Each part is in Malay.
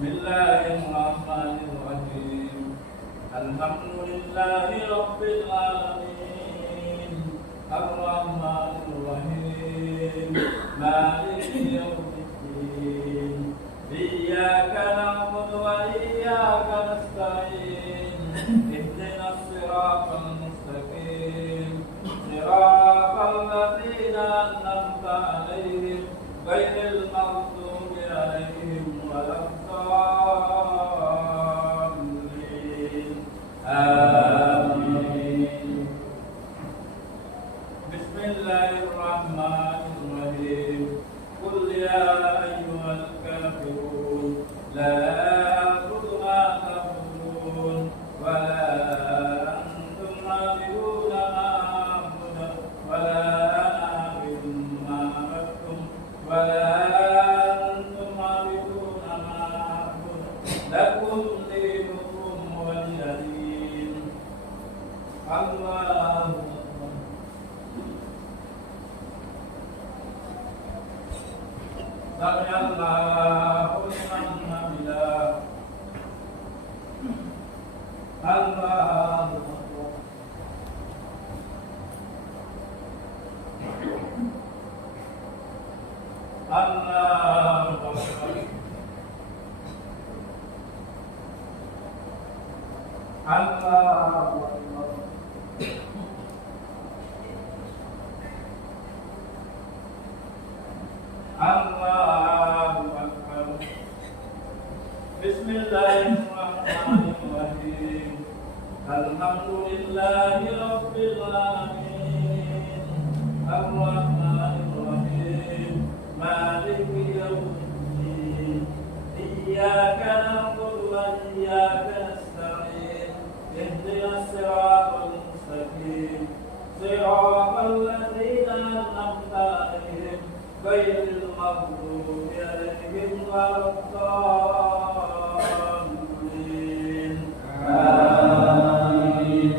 Bismillahirrahmanirrahim. Alhamdulillahi rabbil alamin. Ar-Rahmanir Rahim. Maliki yaumiddin. Iyyaka na'budu wa iyyaka nasta'in. Ihdinas siratal mustaqim. Siratal ladzina an'amta 'alaihim ghairil maghdubi 'alaihim waladdallin. Amin. Bismillahirrahmanirrahim. Qul ya ayyuhal kafirun la a'budu ma ta'budun wa la antum 'abiduna ma a'budu wa la ana 'abidun ma 'abadtum wa la antum 'abiduna ma a'budu lakum dinukum waliya din. Allahu Akbar. Sami'allahu liman hamidah. Allahu Akbar. Allahu Akbar. Allahu Akbar. Allahu Akbar. Bismillahirrahmanirrahim. Alhamdulillahi rabbil alamin. Ar-Rahmanir Rahim. Maliki yaumiddin. Iyyaka na'budu wa iyyaka nasta'in. Ihdinas siratal mustaqim. Siratal ladzina an'amta 'alaihim ghairil maghdubi 'alaihim waladdallin. Amin.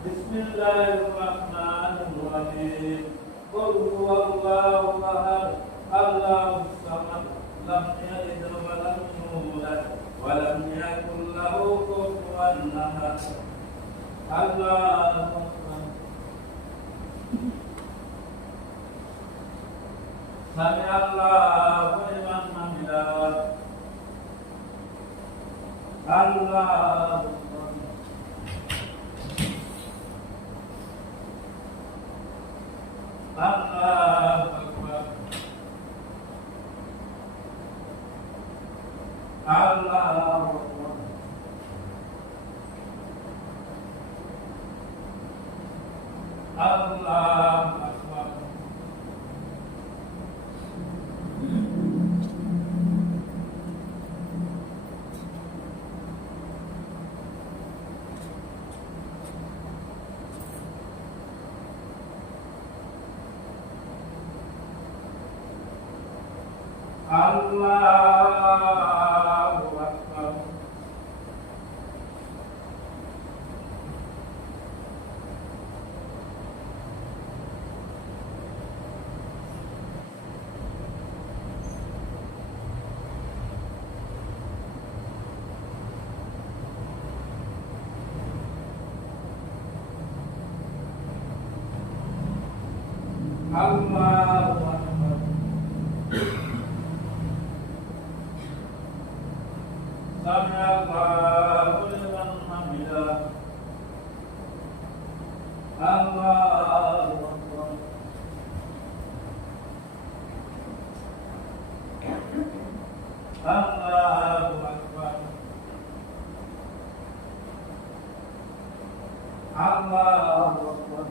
Bismillahirrahmanirrahim. Qul huwallahu ahad. Allahus samad. Lam yalid wa lam yulad wa lam yakul lahu kufuwan ahad. Allahu Akbar. Sami'allahu liman hamidah. Allahu Akbar. Allahu Akbar. Allahu Akbar. Allahu Akbar. Allahu Akbar. Allahu Akbar. Sami'allahu liman hamidah. Allahu Akbar. Allahu Akbar. Allahu Akbar.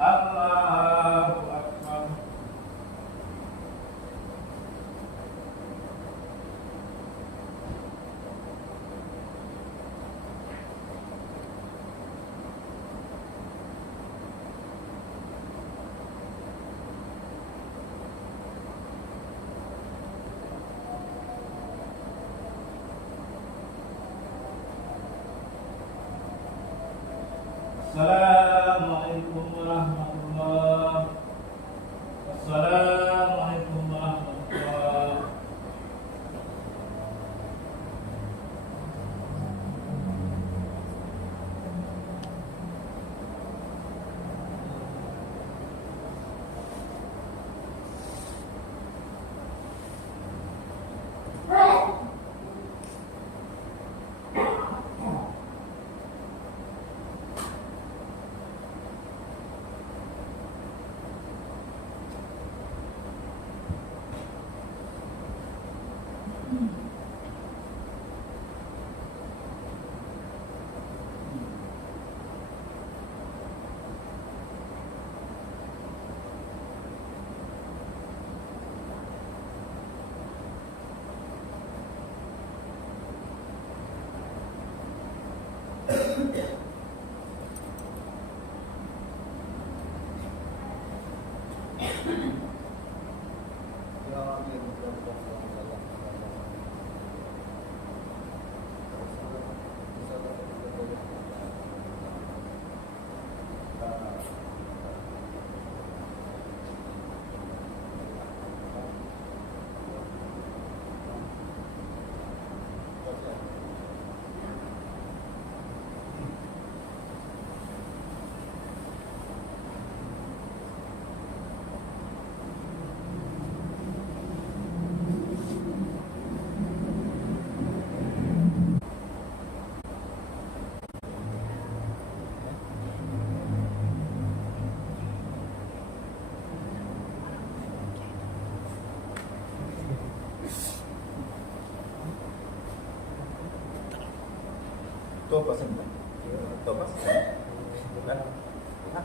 Allahu Akbar. Topas bukan? Topas? Bukan? Hah?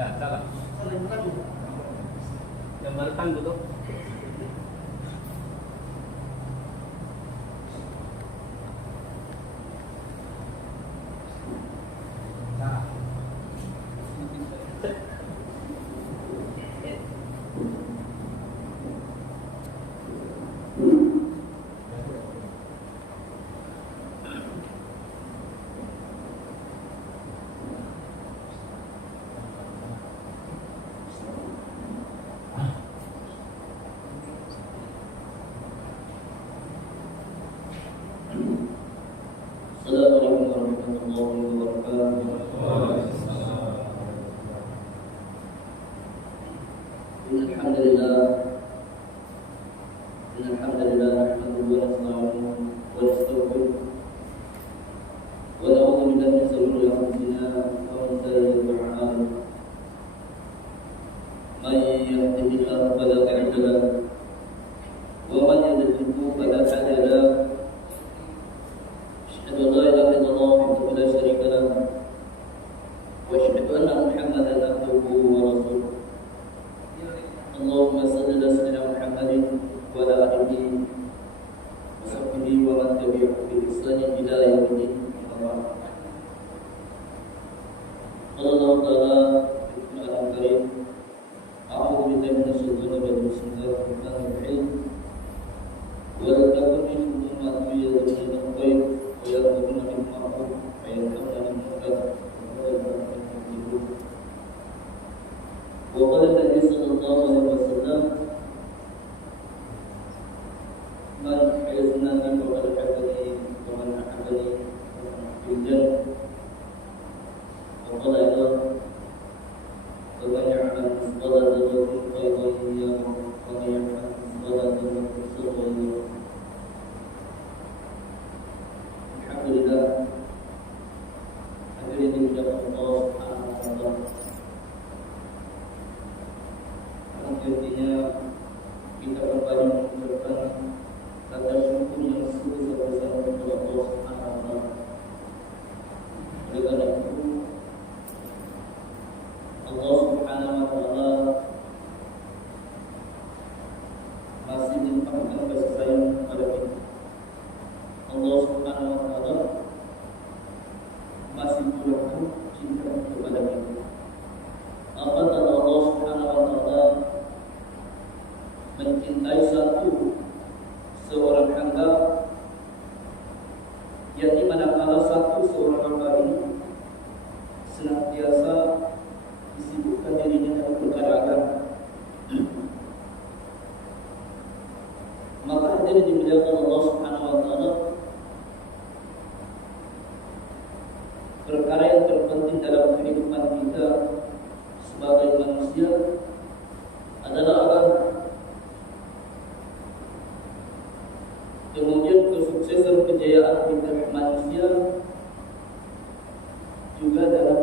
Ya, salah. Yang barutan gitu. Assalamualaikum warahmatullahi wabarakatuh. Innalhamdulillah nahmaduhu wa nasta'inuhu wa nastaghfiruh wa na'udzu billahi min shururi anfusina wa min sayyiati a'malina. May yahdihillahu fala mudilla lahu wa man yudlil fala hadiya lahu. أشهد أن لا إله إلا الله وحده لا شريك له وأشهد أن محمدا عبده ورسوله. اللهم صل على سيدنا محمد وعلى آله وصحبه ومن تبعه بإحسان إلى يوم الدين. قال الله تعالى في القرآن الكريم: أعوذ بالله من الشيطان الرجيم. بسم الله الرحمن الرحيم. ولتكن منكم أمة يدعون إلى الخير ويأمرون بالمعروف وينهون عن المنكر وقال النبي صلى الله عليه وسلم: من حيزنني فقد حبني ومن أحبني في الجنة. وقال أيضا: ومن يعمل مثقال ذرة خيرا يره ومن يعمل مثقال ذرة شرا يره. Alhamdulillah, hadirin dimuliakan Allah Subhanahu wa taala. Artinya kita kembali mengucapkan kata syukur yang sebesar-besarnya kepada Allah Subhanahu wa taala. Oleh karena itu, Allah Subhanahu wa taala masih melimpahkan kasih sayang kepada kita. Allah Subhanahu wa taala masih curahkan cinta kepada kita. Apa kata Allah Subhanahu wa taala mencintai seorang hamba, yakni manakala seorang hamba ini senantiasa disibukkan dirinya dengan perkara agama, maka hadirin dimuliakan Allah Subhanahu wa taala, kejayaan kita manusia juga dalam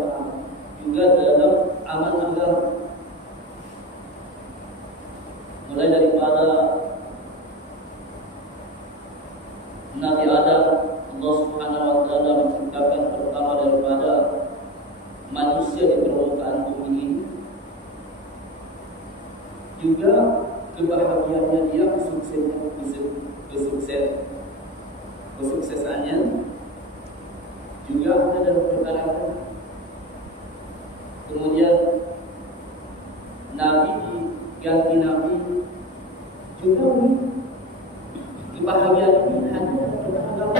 amal agama. Mulai daripada Nabi Adam, Allah Subhanahu wa taala menciptakan pertama daripada manusia di permukaan bumi ini, juga kebahagiaannya dia, kesuksesannya juga ada dalam perkara agama. Kemudian Nabi diganti Nabi juga kebahagiaan ini hanya dalam perkara agama.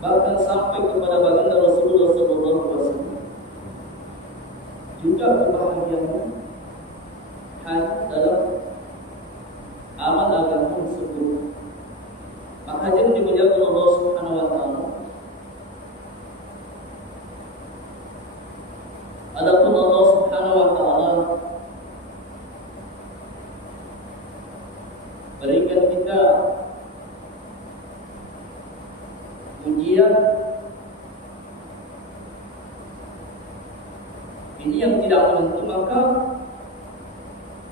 Bahkan sampai kepada baginda Rasulullah SAW juga kebahagiaannya hanya dalam amal agama tersebut. Maka jadi dimuliakan Allah Subhanahu wa taala. Adapun Allah Subhanahu wa taala berikan kita ujian ini yang tidak menentu, maka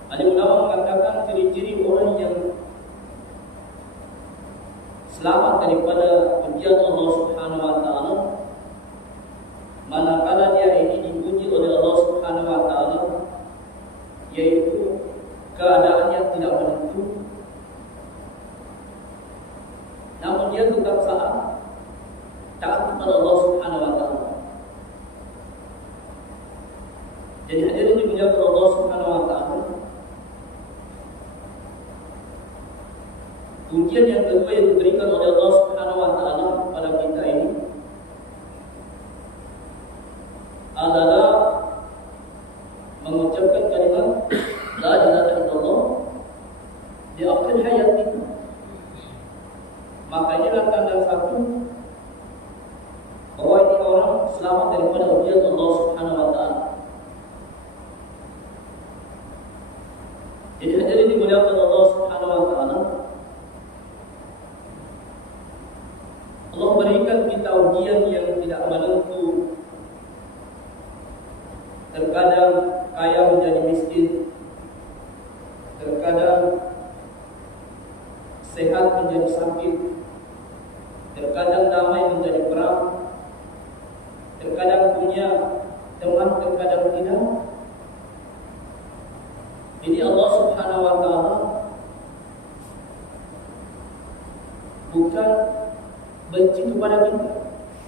ada ulama mengatakan ciri-ciri orang yang selamat daripada ujian Allah Subhanahu wa taala manakala dia ini diuji oleh Allah Subhanahu wa taala, yaitu keadaan yang tidak menentu, namun dia tetap taat kepada Allah Subhanahu wa taala. Jadi hadirin dimuliakan Allah Subhanahu wa taala, ujian yang kedua yang diberikan oleh Allah Subhanahu wa taala kepada kita ini adalah mengucapkan kalimat la ilaha illallah di akhir hayat kita. Maka inilah tanda satu bahwa ini orang selamat daripada ujian Allah Subhanahu wa taala. Jadi hadirin dimuliakan Allah Subhanahu wa taala, Allah berikan kita ujian yang tidak menentu. Terkadang kaya menjadi miskin, terkadang sehat menjadi sakit, terkadang damai menjadi perang, terkadang punya teman, terkadang tidak. Jadi Allah Subhanahu wa taala bukan benci kepada kita,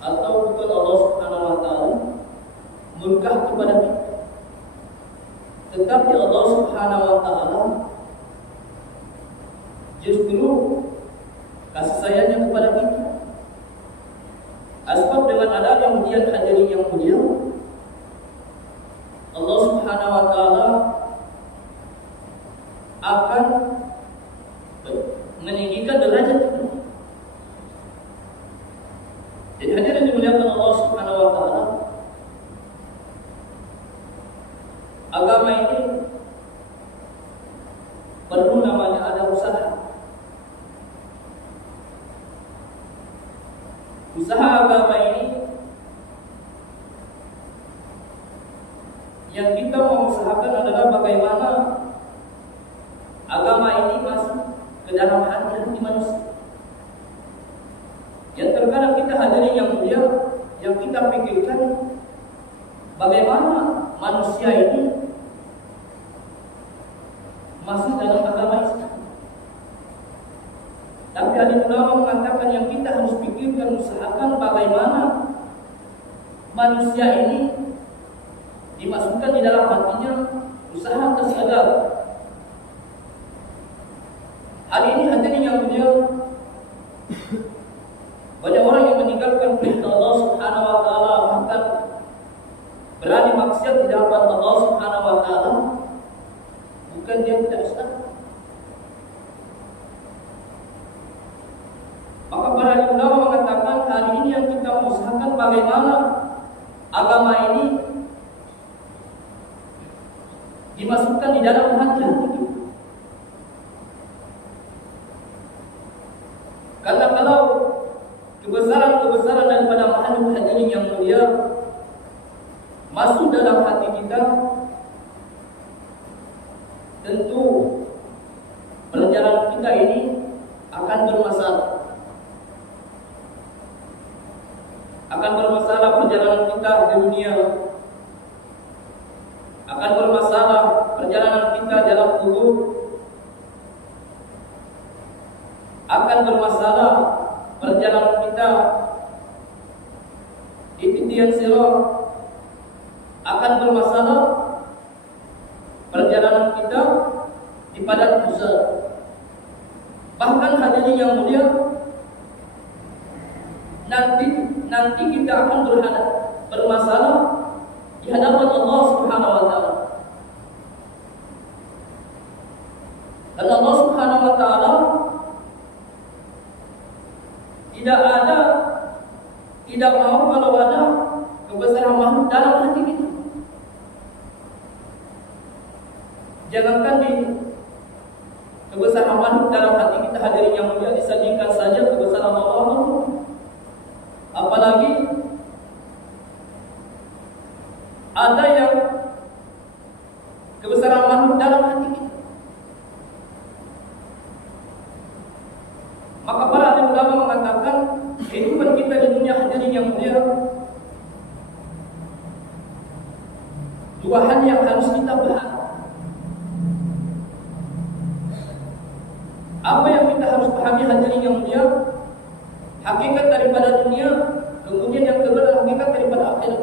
atau bukan Allah Subhanahu wa taala murka kepada kita, tetapi Allah Subhanahu wa taala justru kasih sayangnya kepada kita. Sebab dengan adanya ujian hadirin yang mulia, Allah Subhanahu wa taala akan meninggikan derajat kita. Jadi hadirin dimuliakan Allah Subhanahu wa taala, agama ini perlu namanya ada usaha. Usaha agama ini yang kita mau usahakan adalah bagaimana agama ini masuk ke dalam hati manusia. Yang terkadang kita hadirin yang mulia, yang kita pikirkan bagaimana manusia ini masuk dalam agama Islam. Tapi ada ulama mengatakan yang kita harus pikirkan, usahakan bagaimana manusia ini dimasukkan di dalam hatinya usaha kasih agama. Hari ini hadirin yang mulia, banyak orang yang meninggalkan perintah Allah Subhanahu wa taala, bahkan berani maksiat di hadapan Allah Subhanahu wa taala. Bukan dia tidak Islam. Maka para ulama mengatakan hari ini yang kita usahakan bagaimana agama ini dimasukkan di dalam hati kita. Karena kalau tentu perjalanan kita ini akan bermasalah. Akan bermasalah perjalanan kita di dunia. Akan bermasalah perjalanan kita dalam kubur. Akan bermasalah perjalanan kita di titian sirat. Akan bermasalah perjalanan kita di padang pusat. Bahkan hadirin yang mulia, nanti kita akan bermasalah di hadapan Allah Subhanahu wa taala. Dan Allah Subhanahu wa taala tidak mau kalau ada kebesaran makhluk dalam hati kita. Jangankan di kebesaran makhluk dalam hati kita, hadirin yang mulia, disajikan saja kebesaran Allah, apalagi ada yang kebesaran makhluk dalam hati kita. Maka para ahli ulama mengatakan kehidupan kita di dunia, hadirin yang mulia, dua hal yang harus kita pahami. Apa yang kita harus pahami, hadirin yang mulia? Hakikat daripada dunia, kemudian yang kedua adalah hakikat daripada akhirat.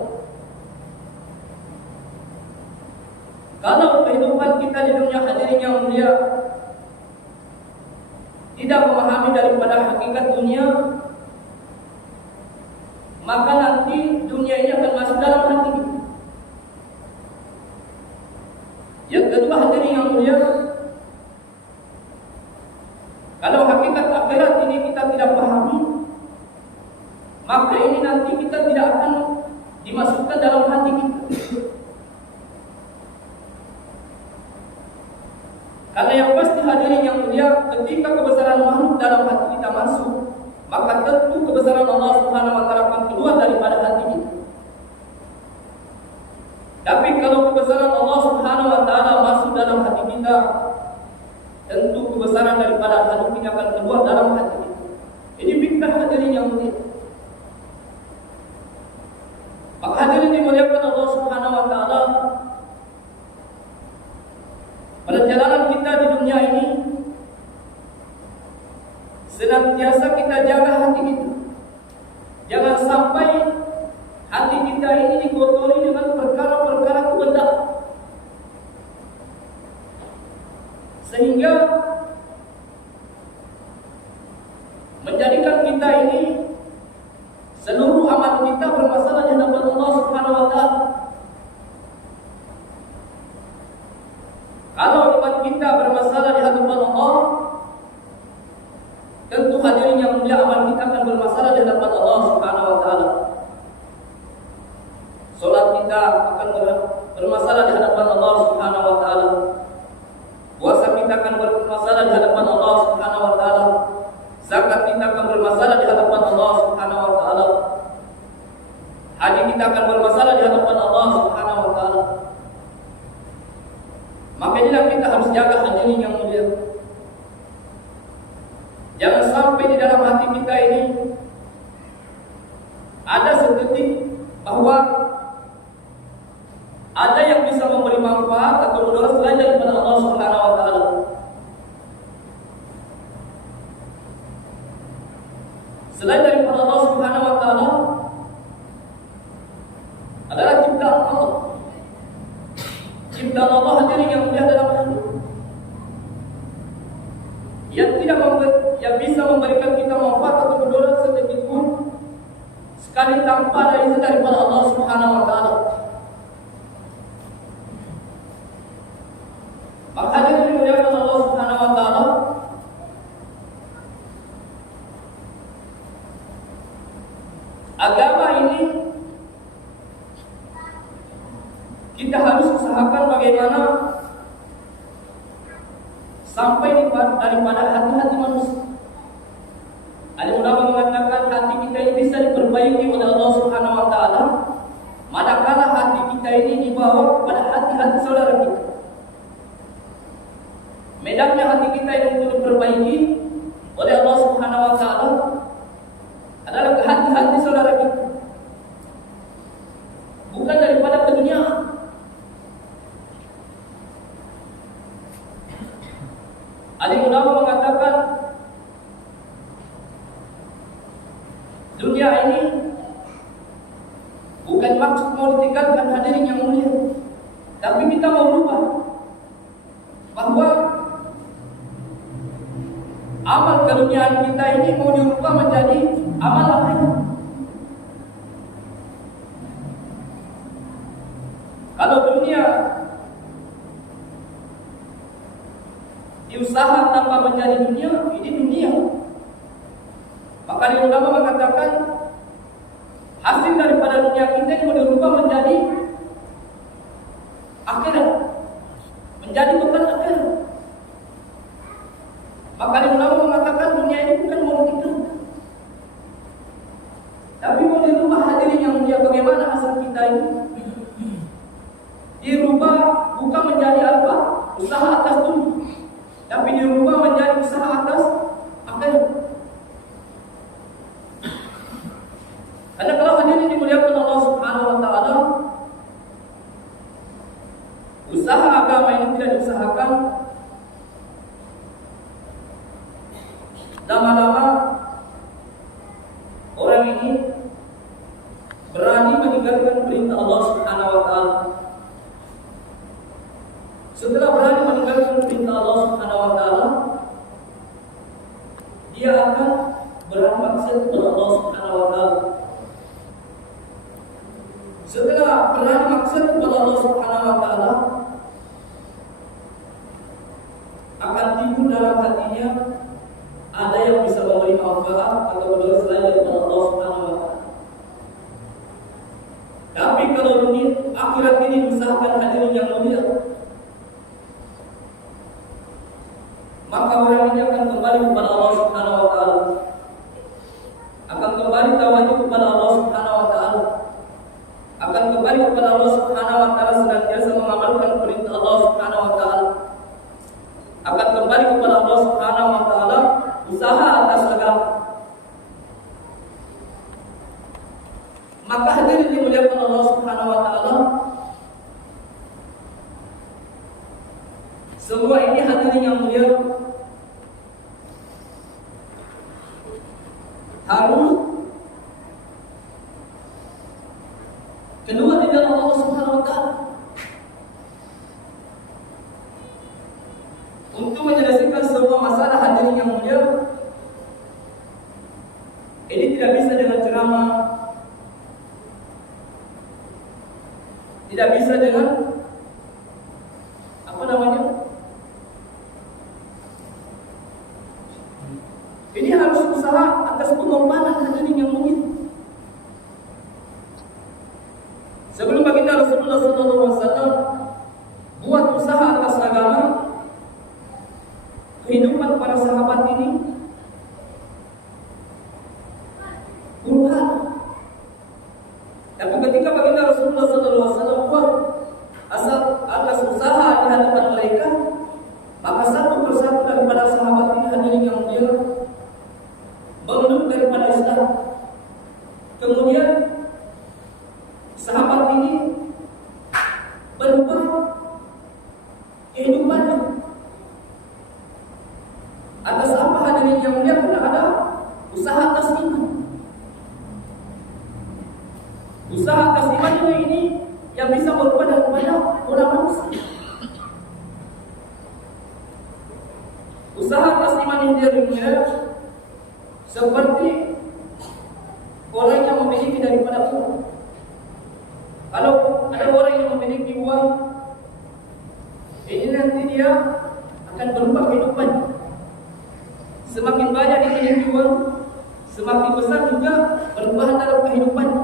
Kalau kehidupan kita di dunia, hadirin yang mulia, tidak memahami daripada hakikat dunia, maka nanti dunia ini akan masuk dalam hati kita. Yang kedua, hadirin yang mulia, kalau hakikat akhirat ini kita tidak pahami, maka ini nanti kita tidak akan dimasukkan dalam hati kita. Karena yang pasti, hadirin yang mulia, ketika kebesaran makhluk dalam hati kita masuk, maka tentu kebesaran Allah Subhanahu wa taala akan keluar daripada hati kita. Tapi kalau kebesaran Allah Subhanahu wa taala masuk dalam hati kita, tentu kebesaran daripada makhluk ini akan keluar dalam hati kita. Ini fikih, hadirin yang mulia. Maka hadirin dimuliakan Allah Subhanahu wa taala, perjalanan kita di dunia ini senantiasa kita jaga hati kita. Jangan sampai hati kita ini dikotori dengan perkara-perkara kebenaran, sehingga menjadikan kita ini seluruh amal kita bermasalah di hadapan Allah Subhanahu wa taala. Kalau iman kita bermasalah di hadapan Allah, tentu hadirin yang mulia, amal kita akan bermasalah di hadapan Allah Subhanahu wa taala. Salat kita akan bermasalah di hadapan Allah Subhanahu wa taala. Puasa kita akan bermasalah di hadapan Allah Subhanahu wa taala. Zakat kita akan bermasalah di hadapan Allah Subhanahu wa taala. Haji kita akan bermasalah di hadapan Allah Subhanahu wa taala. Makanya kita harus jaga, hadirin yang mulia. Jangan sampai di dalam hati kita ini ada sedetik bahwa ada yang bisa memberi manfaat atau mudarat selain daripada Allah Subhanahu wa taala. Selain daripada Allah Subhanahu wa taala adalah ciptaan Allah. Ciptaan Allah, hadirin yang mulia, dalam hati yang bisa memberikan kita manfaat atau mudarat sedikit pun, sekali tanpa ada izin daripada Allah Subhanahu wa taala. Maka hadirin dimuliakan Allah Subhanahu wa taala, agama ini kita harus usahakan bagaimana sampai daripada hati-hati manusia. Ada ulama mengatakan hati kita ini bisa diperbaiki oleh Allah Subhanahu wa taala manakala hati kita ini dibawa kepada hati-hati saudara kita. Medannya hati kita yang perlu diperbaiki oleh Allah Subhanahu wa taala adalah hati-hati saudara kita. Bukan daripada keduniaan. Alim ulama mengatakan dunia ini bukan maksud mau ditinggalkan hadirin yang mulia, tapi kita mau rubah bahwa amal keduniaan kita ini mau dirubah menjadi amal akhirat. Kalau dunia diusaha tanpa menjadi dunia, ini dunia. Maka di ulama mengatakan hasil daripada dunia kita ini mau dirubah menjadi akhirat, menjadi bekal akhirat. Maka di ulama mengatakan dunia ini bukan mau ditinggalkan, tapi mau dirubah hadirin yang mulia. Bagaimana hasil kita ini? Dirubah bukan menjadi apa? Usaha atas dunia, tapi dirubah menjadi usaha atas akhirat. Karena kalau hadirin dimuliakan Allah Subhanahu wa taala, usaha agama ini tidak diusahakan lama-lama orang ini berani meninggalkan perintah Allah Subhanahu wa taala. Setelah berani meninggalkan perintah Allah Subhanahu wa taala, dia akan berani maksiat kepada Allah Subhanahu wa taala. Setelah berani maksiat kepada Allah Subhanahu wa taala, akan timbul dalam hatinya ada yang bisa memberi manfaat atau berdoa selain daripada Allah Subhanahu wa taala. Tapi kalau dunia akhirat ini diusahakan hadirin yang mulia, maka orang ini akan kembali kepada Allah Subhanahu wa taala, akan kembali tawadhu kepada Allah Subhanahu wa taala, akan kembali kepada Allah Subhanahu wa taala senantiasa mengamalkan perintah Allah Subhanahu wa taala, akan kembali kepada Allah Subhanahu wa taala usaha atas agama. Maka hadirin dimuliakan Allah Subhanahu wa taala, semua ini hadirin yang mulia harus kedua di dalam Allah Subhanahu wa taala. Untuk menyelesaikan semua masalah hadirin yang mulia, ini tidak bisa dengan ceramah, tidak bisa dengan apa namanya? Ini harus usaha atas pengorbanan hadirin yang mulia. Sebelum baginda Rasulullah SAW buat usaha atas agama, kehidupan para sahabat ini puluhan. Tapi ketika baginda Rasulullah SAW buat asal atas usaha di hadapan mereka, maka satu persatu daripada sahabat ini hadirin yang mulia mengeluh daripada Islam. Kemudian sahabat ini berubah kehidupannya. Atas apa hadirin yang mulia? Karena ada usaha atas iman. Usaha atas iman ini yang bisa berubah daripada orang manusia. Usaha atas iman ini dia seperti orang yang memiliki daripada uang. Kalau ada orang yang memiliki uang, ini nanti dia akan berubah kehidupannya. Semakin banyak dimiliki uang, semakin besar juga perubahan dalam kehidupannya.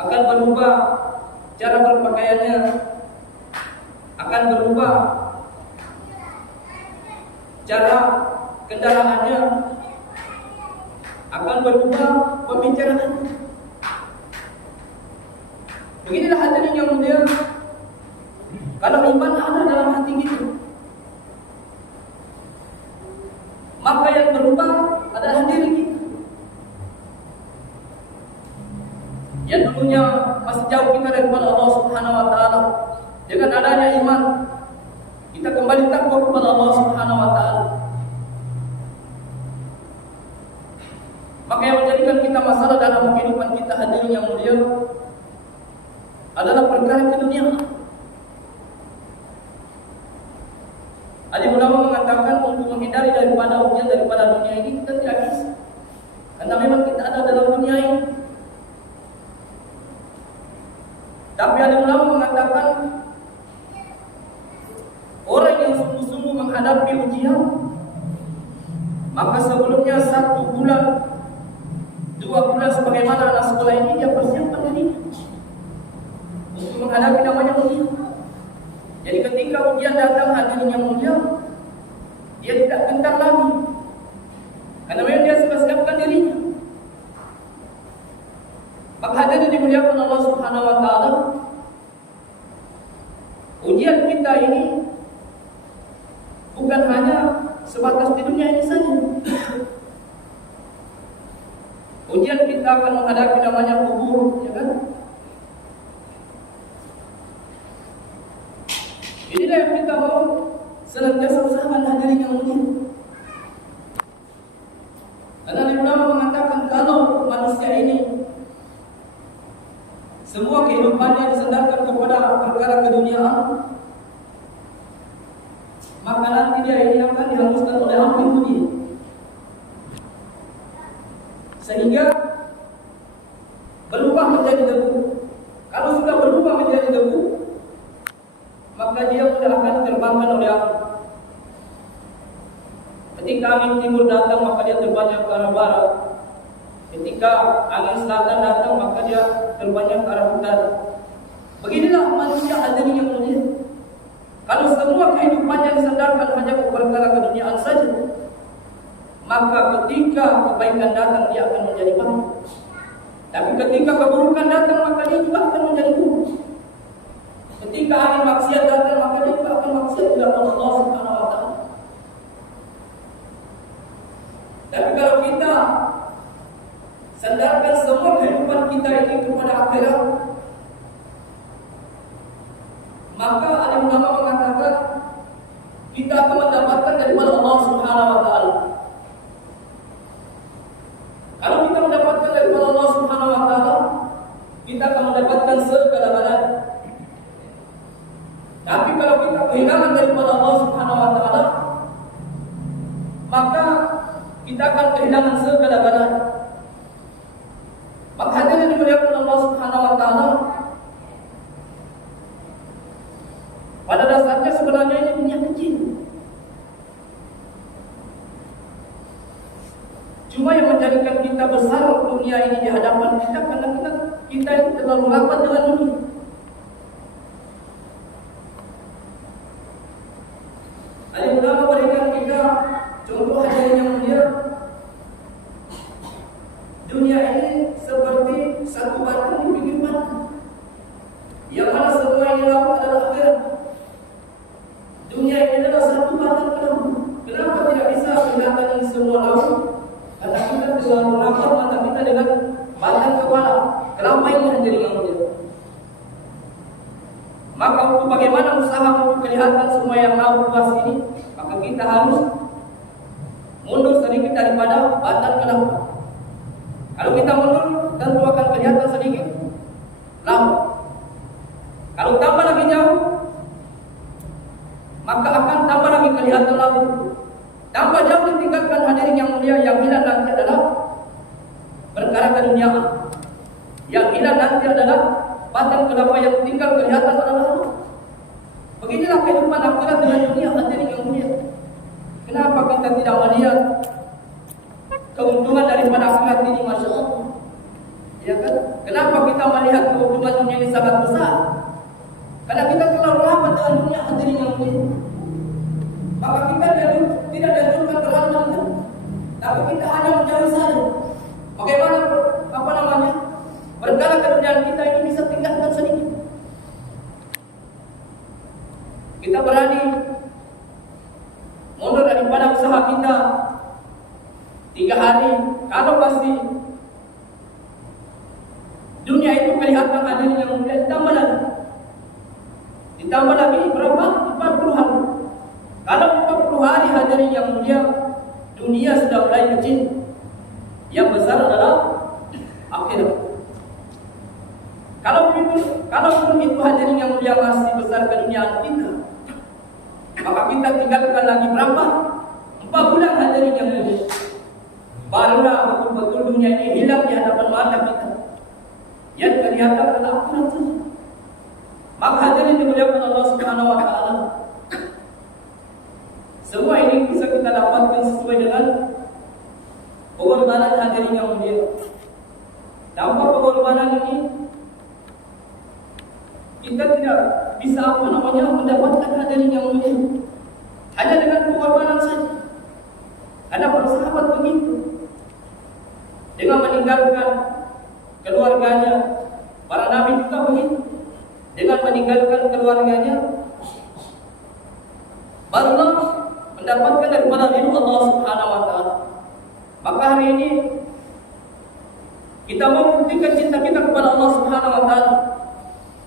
Akan berubah cara berpakaiannya, akan berubah cara kendaraannya, akan berubah pembicaraan. Beginilah hadirin yang mulia, kalau iman ada dalam hati kita, kita daripada Allah Subhanahu wa taala. Dengan adanya iman, kita kembali takwa kepada Allah Subhanahu wa taala. Maka yang menjadikan kita masalah dalam kehidupan kita hadirin yang mulia adalah perkara keduniaan. Ada ulama mengatakan untuk menghindari daripada ujian daripada dunia ini kita tidak bisa, karena memang kita ada dalam dunia ini. Tapi ada ulama mengatakan orang yang sungguh-sungguh menghadapi ujian, maka sebelumnya 1 bulan, 2 bulan sebagaimana anak sekolah ini dia persiapkan dirinya untuk menghadapi namanya ujian. Jadi ketika ujian datang hadirin yang mulia, dia tidak gentar lagi, karena memang dia sudah siapkan dirinya. Maka hadirin dimuliakan Allah Subhanahu wa taala, ujian kita ini bukan hanya sebatas di dunia ini saja. Ujian kita akan menghadapi namanya kubur, ya kan? Inilah yang kita mau senantiasa usahakan hadirin yang mulia. Karena ulama mengatakan kalau manusia ini semua kehidupannya disandarkan kepada perkara keduniaan, maka nanti dia ini akan dihanguskan oleh api dunia, sehingga berubah menjadi debu. Kalau sudah berubah menjadi debu, maka dia tidak akan terbangkan oleh api. Ketika angin timur datang, maka dia terbangnya ke arah barat. Ketika angin selatan datang, maka dia terbangnya ke arah utara. Beginilah manusia hadirin yang mulia. Kalau semua kehidupannya disandarkan hanya ke perkara keduniaan saja, maka ketika kebaikan datang dia akan menjadi baik. Tapi ketika keburukan datang, maka dia juga akan menjadi buruk. Ketika angin maksiat datang, maka dia juga akan maksiat kepada Allah Subhanahu wa taala. Tapi kalau kita sandarkan semua kehidupan kita ini kepada akhirat, maka ada ulama mengatakan kita akan mendapatkan daripada Allah Subhanahu wa taala. Kalau kita mendapatkan daripada Allah Subhanahu wa taala, kita akan mendapatkan segala-galanya. Tapi kalau kita kehilangan daripada Allah Subhanahu wa taala, maka kita akan kehilangan segala-galanya. Maka hadirin dimuliakan Allah Subhanahu wa taala, pada dasarnya sebenarnya ini dunia kecil. Cuma yang menjadikan kita besar dunia ini di hadapan kita karena kita itu terlalu rapat dengan dunia. Ada ulama berikan kita contoh hadirin yang mulia. Dunia ini seperti satu batu di pinggir pantai, yang mana semua yang lalu adalah akhirat. Dunia ini adalah satu batang kelambu. Kenapa tidak bisa kelihatan ini semua lalu? Karena kita terlalu rapat mata kita dengan batang kepala. Kenapa ini hadirin yang mulia? Maka untuk bagaimana usaha untuk kelihatan semua yang lalu luas ini, maka kita harus mundur sedikit daripada batang kelambu. Kalau kita mundur, tentu akan kelihatan sedikit laut. Kalau tambah lagi jauh, maka akan tambah lagi kelihatan laut. Tambah jauh ditinggalkan hadirin yang mulia, yang hilang nanti adalah perkara keduniaan. Yang hilang nanti adalah batang kelapa, yang tinggal kelihatan adalah laut. Beginilah kehidupan akhirat dengan dunia hadirin yang mulia. Kenapa kita tidak melihat keuntungan daripada akhirat ini, masya Allah, ya kan? Kenapa kita melihat keuntungan dunia ini sangat besar? Karena kita terlalu rapat dengan dunia hadirin yang mulia. Maka kita tidak dianjurkan terlalu mendekat, tapi kita hanya menjauh saja. Bagaimana perkara keduniaan kita ini bisa tinggalkan sedikit. Kita berani mundur daripada usaha kita 3 hari, kalau pasti Dunia itu kelihatan hadirin yang mulia, ditambah lagi berapa? 40 hari. Kalau 40 hari hadirin yang mulia, dunia sudah mulai kecil. Yang besar adalah akhirat. Kalaupun itu hadirin yang mulia masih besar ke dunia kita, maka kita tinggalkan lagi berapa? 4 bulan hadirin yang mulia. Barulah betul-betul dunia ini hilang di hadapan mata kita. Yang kelihatan adalah akhirat saja. Maka hadirin dimuliakan Allah Subhanahu wa taala. Semua ini bisa kita dapatkan sesuai dengan pengorbanan hadirin yang mulia. Tanpa pengorbanan ini kita tidak bisa mendapatkan hadirin yang mulia. Hanya dengan pengorbanan saja. Ada para sahabat begitu, dengan meninggalkan keluarganya. Para nabi juga begitu, dengan meninggalkan keluarganya, barulah mendapatkan daripada ridho Allah Subhanahu wa taala. Maka hari ini kita mau buktikan cinta kita kepada Allah Subhanahu wa taala.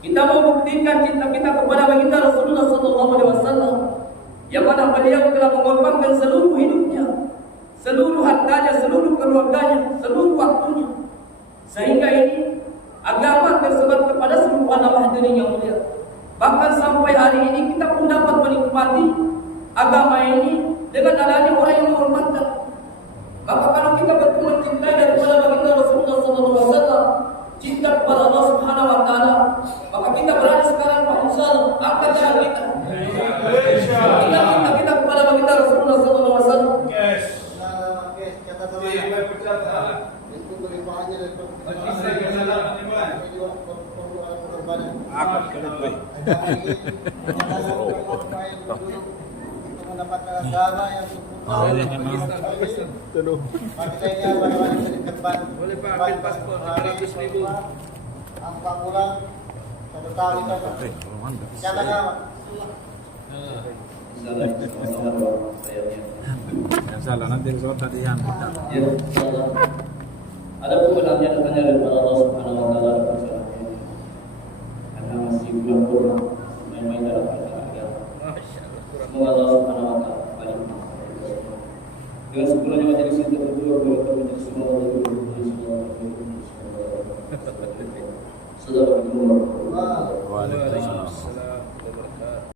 Kita mau buktikan cinta kita kepada baginda Rasulullah sallallahu alaihi wasallam, yang mana beliau telah mengorbankan seluruh hidupnya, seluruh hartanya, seluruh keluarganya, seluruh waktunya, sehingga ini agama tersebar kepada seluruh alam hadirin yang mulia. Bahkan sampai hari ini kita pun dapat menikmati agama ini dengan adanya orang yang menghormatkan. Maka kalau kita betul mencintai daripada baginda Rasulullah sallallahu alaihi wasallam, cinta kepada Allah Subhanahu wa taala, maka kita berada sekarang Pak insyaallah angkat tangan kita. Insyaallah kita kepada baginda Rasulullah sallallahu alaihi wasallam. Yes. Kata teman itu berlimpahannya dari mendapatkan agama yang sempurna. Partainya bagaimana jadi depan. Boleh Pak ambil paspor 300.000. Angka bulan 1 kali saja. Jangan nama. Yang salah nanti soal tadi yang Ya, insyaallah. Ada pun bertanya-tanya daripada Allah Subhanahu wa taala dalam surah ini. Karena masih belum purna main-main dalam agama. Semoga Allah Subhanahu wa taala balik dengan sepulahnya majelis itu berdua menjadi semua orang Assalamualaikum warahmatullahi wabarakatuh. Waalaikumsalam.